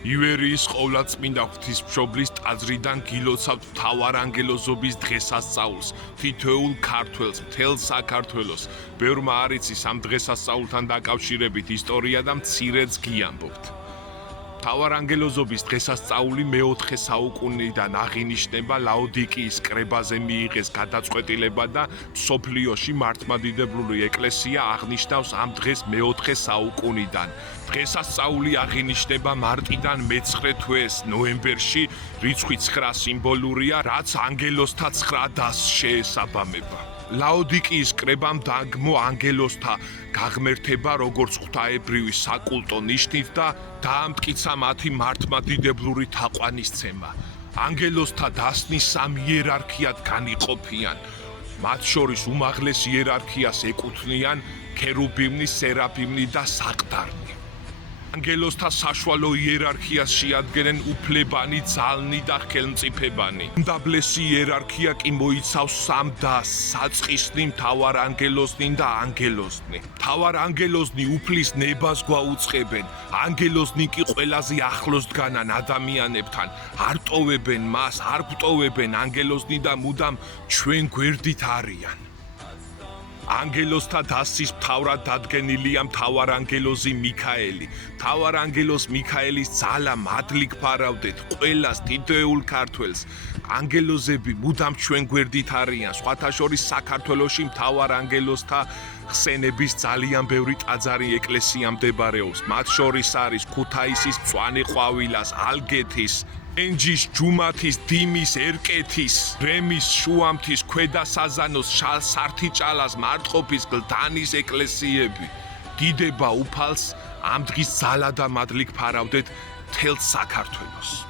ივერიის ყოვლადწმინდა ღვთისმშობლის ტაძრიდან გილოცავთ მთავარანგელოზობის დღესასწაულს, თითოეულ ქართველს, მთელ საქართველოს. ბევრმა არ იცის ამ დღესასწაულთან დაკავშირებით ისტორია და მცირედს გიამბობთ. მთავარანგელოზობის დღესასწაული მე-4 საუკუნიდან აღინიშნება ლაოდიკიის კრებაზე მიიღეს გადაწყვეტილება და მსოფლიოში მართლმადიდებლური ეკლესია აღნიშნავს ამ დღეს მე-4 საუკუნიდან. დღესასწაული აღინიშნება მარტიდან მე-9 თვეს ნოემბერში, რიცხვი 9 სიმბოლურია, რაც ანგელოზთა 9 დასს შეესაბამება. ლაოდიკიის კრებამ დაგმო ანგელოზთა გაღმერთება როგორც ღვთაებრივი საკულტო ნიშნით და დაამტკიცა მათი მართლმადიდებლური თაყვანისცემა. ანგელოზთა დასნის 3 იერარქიად განიყოფიან. მათ შორის უმაღლეს იერარქიას ეკუთვნიან ქერუბიმნი, სერაფიმნი და საყდარნი. ანგელოზთა საშუალო იერარქიას შეადგენენ უფლებანი, ძალნი და ხელმწიფებანი. უმდაბლესი იერარქია კი მოიცავს 3 დასს: საწყისნი, მთავარანგელოზნი და ანგელოზნი. მთავარანგელოზნი უფლის ნებას გვაუწყებენ. ანგელოზნი კი ყველაზე ახლოს დგანან ადამიანებთან. არ ტოვებენ მას, არ გვტოვებენ ანგელოზნი და მუდამ ჩვენ გვერდით არიან. ანგელოზთა დასის მთავრად დადგენილია მთავარანგელოზი მიქაელი. მთავარანგელოზ მიქაელის ძალა მადლი გფარავდეთ ყველას, თითოეულ ქართველს. ანგელოზები მუდამ ჩვენ გვერდით არიან. სხვათა შორის საქართველოში მთავარანგელოზთა ხსენების ძალიან ბევრი ტაძარი ეკლესია მდებარეობს. მათ შორის არის ქუთაისის მწვანე ყვავილას, ალგეთის, ენჯის, ჯუმათის, დიმის, ერკეთის, რემის, შუამთის, ქვედა საზანოს, სართიჭალას, მარტყოფის, გლდანის ეკლესიები. დიდება უფალს ამ დღის ძალა და მადლი გფარავდეთ მთელ საქართველოს.